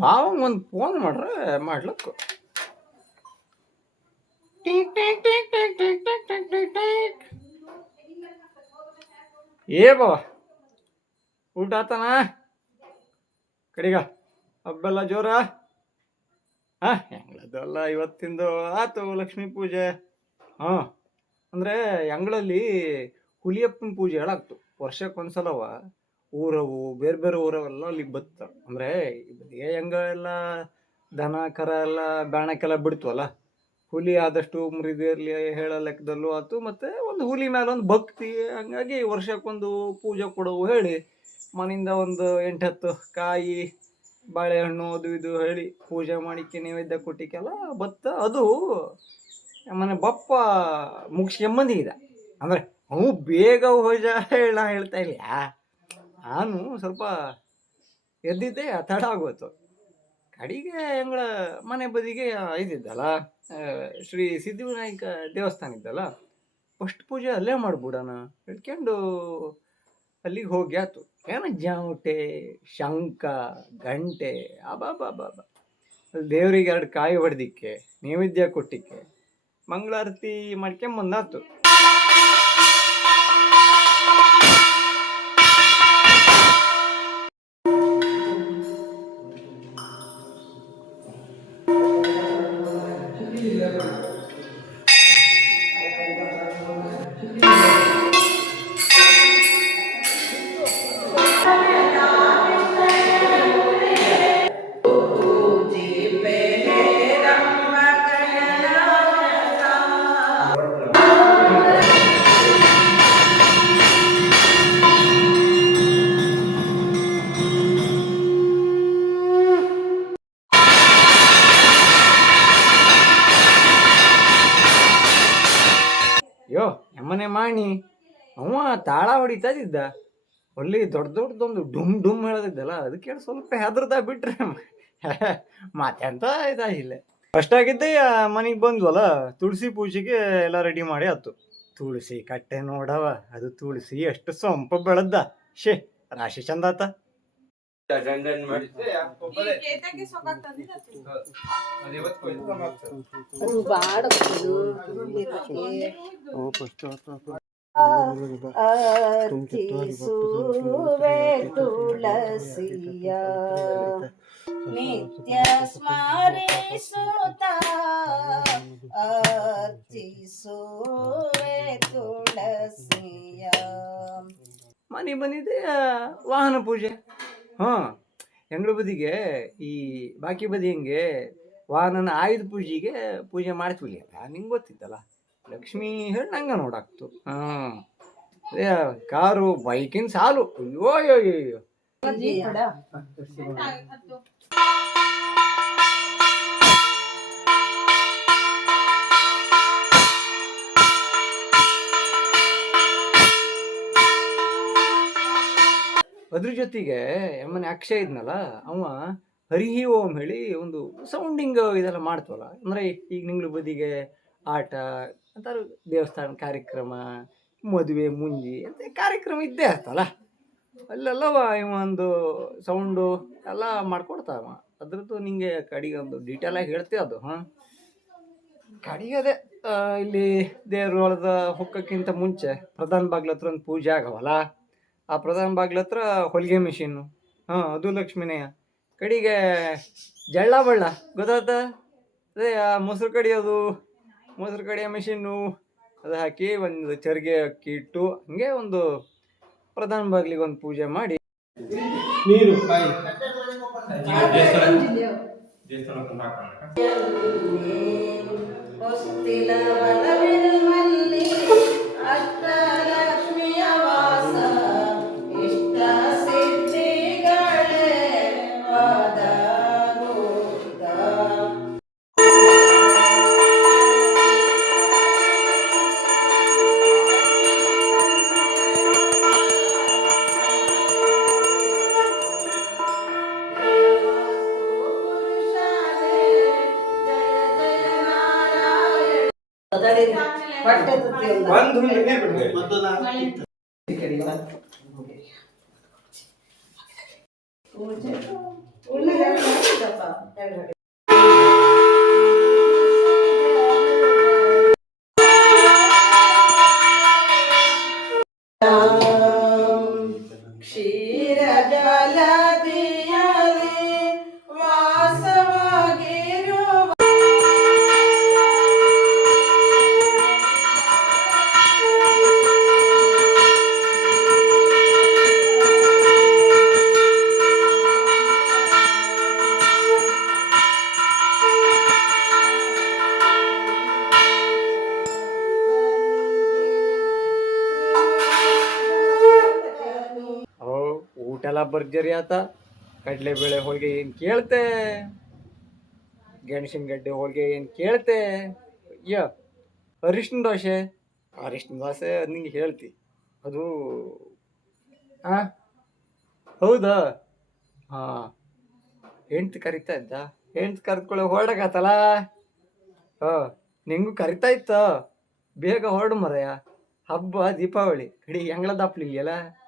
ಭಾವ ಒಂದು ಫೋನ್ ಮಾಡ್ರೆ ಮಾಡ್ಲಕ್ಕು ಟಿಕ್ ಟಿಕ್ ಏ ಬಾವ ಊಟ ಆತನ? ಕಡಿಗ, ಹಬ್ಬೆಲ್ಲ ಜೋರ? ಹಾ, ಹೆಂಗಳದಲ್ಲ ಇವತ್ತಿಂದು? ಆತು ಲಕ್ಷ್ಮೀ ಪೂಜೆ. ಹಾ, ಅಂದ್ರೆ ಹೆಂಗಳಲ್ಲಿ ಹುಲಿಯಪ್ಪನ ಪೂಜೆಗಳಾಗ್ತು ವರ್ಷಕ್ಕೊಂದ್ಸಲವ. ಊರವು, ಬೇರೆ ಬೇರೆ ಊರವೆಲ್ಲ ಅಲ್ಲಿಗೆ ಬತ್ತ. ಅಂದ್ರೆ ಹೆಂಗ ಎಲ್ಲ ದನ, ಕರ ಎಲ್ಲ ಬ್ಯಾಣಕ್ಕೆಲ್ಲ ಬಿಡ್ತವಲ್ಲ. ಹುಲಿ ಆದಷ್ಟು ಮುರಿದಿರಲಿ ಹೇಳೋ ಲೆಕ್ಕದಲ್ಲೂ ಆಯ್ತು ಮತ್ತೆ ಒಂದು ಹುಲಿ ಮೇಲೆ ಒಂದು ಭಕ್ತಿ, ಹಂಗಾಗಿ ವರ್ಷಕ್ಕೊಂದು ಪೂಜೆ ಕೊಡವು ಹೇಳಿ ಮನೆಯಿಂದ ಒಂದು ಎಂಟು ಹತ್ತು ಕಾಯಿ, ಬಾಳೆಹಣ್ಣು ಅದು ಇದು ಹೇಳಿ ಪೂಜೆ ಮಾಡಿಕ್ಕೆ, ನೈವೇದ್ಯ ಕೊಟ್ಟಿಕ್ಕೆಲ್ಲ ಬತ್ತ. ಅದು ಮನೆ ಬಪ್ಪ ಮುಗಿಸ್ಕೊಂಬಂದಿದ ಅಂದ್ರೆ ಅವು ಬೇಗ ಹೋಜ ಹೇಳ ಹೇಳ್ತಾ ಇಲ್ಲ ನಾನು ಸ್ವಲ್ಪ ಎದ್ದಿದ್ದೆ ತಡ ಆಗೋಯ್ತು. ಕಡೆಗೆ ಹೆಂಗಳ ಮನೆ ಬದಿಗೆ ಇದಿದ್ದಲ್ಲ ಶ್ರೀ ಸಿದ್ಧಿವಿನಾಯಕ ದೇವಸ್ಥಾನ ಇದ್ದಲ್ಲ, ಫಸ್ಟ್ ಪೂಜೆ ಅಲ್ಲೇ ಮಾಡ್ಬಿಡೋಣ ಹೇಳ್ಕೊಂಡು ಅಲ್ಲಿಗೆ ಹೋಗಿ ಆಯ್ತು. ಏನು ಜಾಮಟೆ ಶಂಖ, ಗಂಟೆ, ಅಬಾಬಾಬಾಬ. ಅಲ್ಲಿ ದೇವರಿಗೆ ಎರಡು ಕಾಯಿ ಹೊಡೆದಿಕ್ಕೆ, ನೈವೇದ್ಯ ಕೊಟ್ಟಿಕ್ಕೆ, ಮಂಗಳಾರತಿ ಮಾಡ್ಕೊಂಬಂದಾತು level ಯೋ ಎಮ್ಮನೆ ಮಾಣಿ. ಅವ ತಾಳ ಹೊಡಿತಾ ಇದ್ದ ಅಲ್ಲಿ ದೊಡ್ಡ ದೊಡ್ಡದೊಂದು ಡುಮ್ ಡುಮ್ ಹೇಳದಿದ್ದಲ್ಲ, ಅದಕ್ಕೆ ಸ್ವಲ್ಪ ಹೆದರ್ದ ಬಿಟ್ರೆ ಮಾತೆಂತ ಇದಾಗಿಲ್ಲ ಅಷ್ಟಾಗಿದ್ದೆ ಮನೆಗೆ ಬಂದ್ವಲ್ಲ, ತುಳಸಿ ಪೂಜೆಗೆ ಎಲ್ಲ ರೆಡಿ ಮಾಡಿ ಆತು. ತುಳಸಿ ಕಟ್ಟೆ ನೋಡವ ಅದು ತುಳಸಿ ಎಷ್ಟು ಸೊಂಪ ಬೆಳದ್ದ. ಶೇ ರಾಶಿ ಚಂದ ಆತ. ಅರ್ಚಿಸುವೆ ತುಳಸಿಯ ನಿತ್ಯ ಸ್ಮರಿಸುತ್ತ ಅರ್ಚಿಸುವೆ ತುಳಸಿಯ. ಮನೆ ಬಂದಿದೆ ವಾಹನ ಪೂಜೆ. ಹಾಂ ಹೆಂಗಳ ಬದಿಗೆ ಈ ಬಾಕಿ ಬದಿ ಹಿಂಗೆ ವಾಹನನ ಆಯುಧ ಪೂಜೆಗೆ ಪೂಜೆ ಮಾಡ್ತೀವಿ ನಿಂಗೆ ಗೊತ್ತಿತ್ತಲ್ಲ ಲಕ್ಷ್ಮೀ ಹೇಳಿ ನಂಗೆ ನೋಡಾಕ್ತು ಹಾಂ ಅದೇ ಕಾರು ಬೈಕಿನ ಸಾಲು ಅಯ್ಯೋ ಅಯ್ಯೋ ಅಯ್ಯೋ ಅದ್ರ ಜೊತೆಗೆ ಎಮ್ಮನೆ ಅಕ್ಷಯ ಇದ್ನಲ್ಲ, ಅವ ಹರಿಹಿ ಓಂ ಹೇಳಿ ಒಂದು ಸೌಂಡಿಂಗ್ ಇದೆಲ್ಲ ಮಾಡ್ತವಲ್ಲ, ಅಂದ್ರೆ ಈಗ ನಿಂಗ್ಳು ಬದಿಗೆ ಆಟ, ಅಂತಾರ ದೇವಸ್ಥಾನ ಕಾರ್ಯಕ್ರಮ, ಮದುವೆ, ಮುಂಜಿ, ಅಂತ ಕಾರ್ಯಕ್ರಮ ಇದ್ದೇ ಇರ್ತಲ್ಲ. ಅಲ್ಲೆಲ್ಲವ ಇವ ಒಂದು ಸೌಂಡು ಎಲ್ಲ ಮಾಡ್ಕೊಡ್ತಾವ. ಅದ್ರದ್ದು ನಿಂಗೆ ಕಡೆಗೆ ಒಂದು ಡೀಟೇಲ್ ಆಗಿ ಹೇಳ್ತೀವಿ ಅದು, ಹಾಂ. ಕಡೆಗೆ ಅದೇ ಇಲ್ಲಿ ದೇವ್ರ ಒಳದ ಹೊಕ್ಕಕ್ಕಿಂತ ಮುಂಚೆ ಪ್ರಧಾನ ಬಾಗ್ಲ ಹತ್ರ ಒಂದು ಪೂಜೆ ಆಗವಲ್ಲ. ಆ ಪ್ರಧಾನ ಬಾಗ್ಲ ಹತ್ರ ಹೊಲಿಗೆ ಮಿಷಿನ್ನು ಹಾಂ ಅದು ಲಕ್ಷ್ಮಿನೆಯ ಕಡೆಗೆ ಜಳ್ಳ ಬಳ್ಳ ಗೊತ್ತಾತ? ಅದೇ ಆ ಮೊಸರು ಕಡಿಯೋದು. ಮೊಸರು ಕಡಿಯೋ ಮಿಷಿನ್ನು ಅದು ಹಾಕಿ ಒಂದು ಚರ್ಗೆ ಅಕ್ಕಿ ಇಟ್ಟು ಹಂಗೆ ಒಂದು ಪ್ರಧಾನ ಬಾಗ್ಲಿಗೆ ಒಂದು ಪೂಜೆ ಮಾಡಿ. ನೀರು ದೇವಸ್ಥಾನ ಒಂದು ನೀರು ಎಲ್ಲ ಭರ್ಜರಿ ಆತ ಕಡಲೆಬೇಳೆ ಹೋಳಿಗೆ ಏನು ಕೇಳ್ತೆ? ಗೆಣಸಿನ ಗಡ್ಡೆ ಹೋಳಿಗೆ ಏನು ಕೇಳ್ತೆ? ಯ, ಅರಿಶಿನ ದೋಸೆ. ಅರಿಶಿನ ದೋಸೆ ನಿಂಗೆ ಹೇಳ್ತಿ. ಅದು, ಆ? ಹೌದಾ? ಹಾಂ. ಹೆಂಡ್ತಿ ಕರಿತಾ ಇದ್ದ? ಹೆಂಡ್ತಿ ಕರೆದ್ಕೊಳ್ಳೆ ಹೊರಡಕತ್ತಲ್ಲ ಹಾಂ, ನಿಂಗೂ ಕರಿತಾ ಇತ್ತ? ಬೇಗ ಹೊರಡು ಮರಯ್ಯ. ಹಬ್ಬ ದೀಪಾವಳಿ. ಕಡಿ ಹೆಂಗಳ ದಪ್ಪಲಿಲ್ಲ